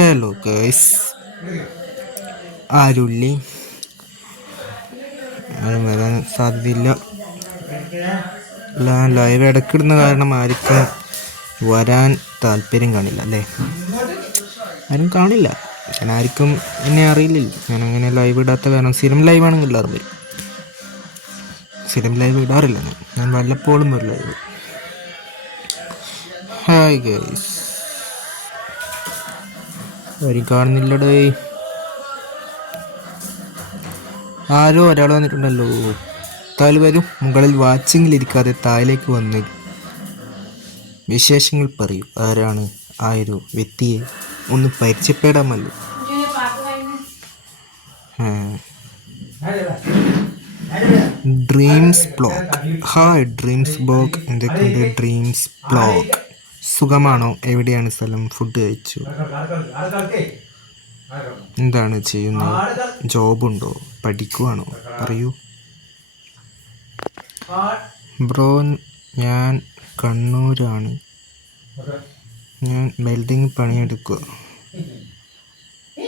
Hello guys, ആരുമില്ലേ? ആരും വരാൻ സാധ്യതയില്ല. ലൈവ് ഇടയ്ക്കിടുന്ന കാരണം ആർക്കും വരാൻ താല്പര്യം കാണില്ല അല്ലേ? ആരും കാണില്ല. ഞാൻ ആർക്കും എന്നെ അറിയില്ലല്ലോ. ഞാൻ അങ്ങനെ ലൈവ് ഇടാത്ത കാരണം സ്ഥിരം ലൈവ് ആണെങ്കിൽ എല്ലാവരും വരും. സ്ഥിരം ലൈവ് ഇടാറില്ല. ഞാൻ വല്ലപ്പോഴും ഒരു ലൈവ്. ഹായ് ഗൈസ്, ആരും കാണുന്നില്ലടേ. ആരോ ഒരാൾ വന്നിട്ടുണ്ടല്ലോ. താഴെ വരും. മുകളിൽ വാച്ചിങ്ങിലിരിക്കാതെ താഴേക്ക് വന്ന് വിശേഷങ്ങൾ പറയൂ. ആരാണ് ആ ഒരു വ്യക്തിയെ ഒന്ന് പരിചയപ്പെടാമല്ലോ. Dreams blog. Hi dreams blog, എന്തൊക്കെയുണ്ട് ഡ്രീംസ് ബ്ലോഗ്? സുഖമാണോ? എവിടെയാണ് സ്ഥലം? ഫുഡ് കഴിച്ചു? എന്താണ് ചെയ്യുന്നത്? ജോബുണ്ടോ? പഠിക്കുവാണോ? പറയൂ ബ്രോ. ഞാൻ കണ്ണൂരാണ്. ഞാൻ വെൽഡിങ് പണിയെടുക്കുക.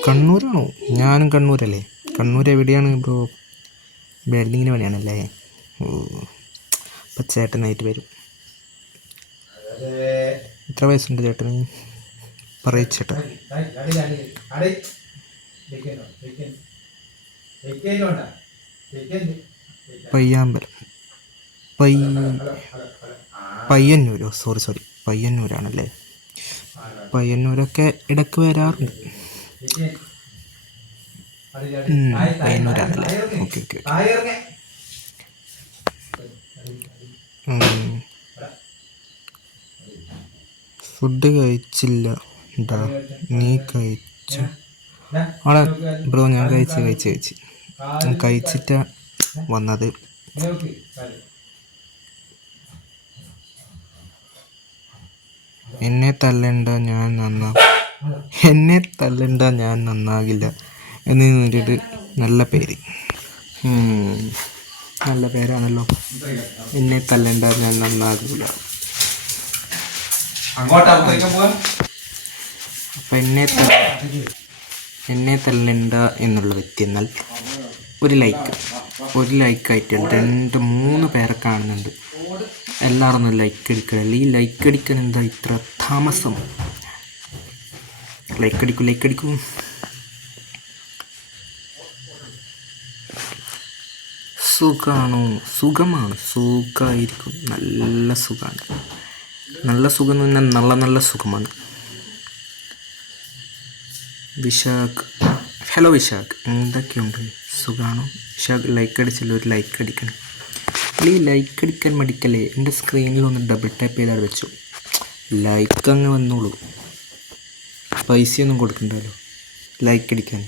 കണ്ണൂരാണോ? ഞാനും കണ്ണൂരല്ലേ. കണ്ണൂർ എവിടെയാണ് ബ്രോ? വെൽഡിങ്ങിന് പണിയാണല്ലേ? ഓ, അപ്പം ചേട്ടനായിട്ട് വരും. എത്ര വയസ്സുണ്ട് ചേട്ടന്? പറയിച്ചേട്ടാ. പയ്യാമ്പലം, പയ്യന്നൂരോ? സോറി, പയ്യന്നൂരാണല്ലേ? പയ്യന്നൂരൊക്കെ ഇടയ്ക്ക് വരാറുണ്ട്. പയ്യന്നൂരാണല്ലേ? ഓക്കെ. ഫുഡ് കഴിച്ചില്ല. നീ കഴിച്ചു? ആളെ ബ്രോ, ഞാൻ കഴിച്ചിട്ടാ വന്നത്. എന്നെ തല്ലണ്ട ഞാൻ നന്നാകില്ല എന്ന് നേരിട്ട് നല്ല പേര്. നല്ല പേരാണല്ലോ. എന്നെ തല്ലണ്ട ഞാൻ നന്നാകില്ല. അപ്പം എന്നെ തല്ലണ്ട എന്നുള്ള വ്യക്തി എന്നാൽ ഒരു ലൈക്കായിട്ട് 2-3 പേരെ കാണുന്നുണ്ട്. എല്ലാവരും ഒന്ന് ലൈക്ക് അടിക്കണം. ഈ ലൈക്ക് അടിക്കാൻ എന്താ ഇത്ര താമസം? ലൈക്ക് അടിക്കൂ. സുഖമാണോ? സുഖമാണ്, സുഖമായിരിക്കും. നല്ല സുഖമാണ്. നല്ല സുഖം എന്ന് പറഞ്ഞാൽ നല്ല സുഖമാണ്. വിശാഖ്, ഹലോ വിശാഖ്, എന്തൊക്കെയുണ്ട്? സുഖമാണോ? വിശാഖ് ലൈക്ക് അടിച്ചല്ലോ, ഒരു ലൈക്ക് അടിക്കണം. ഈ ലൈക്ക് അടിക്കാൻ മടിക്കല്ലേ. എൻ്റെ സ്ക്രീനിൽ ഒന്ന് ഡബിൾ ടാപ്പ് ചെയ്താൽ വെച്ചു ലൈക്ക് അങ്ങ് വന്നോളൂ. പൈസയൊന്നും കൊടുക്കണ്ടല്ലോ ലൈക്ക് അടിക്കാൻ.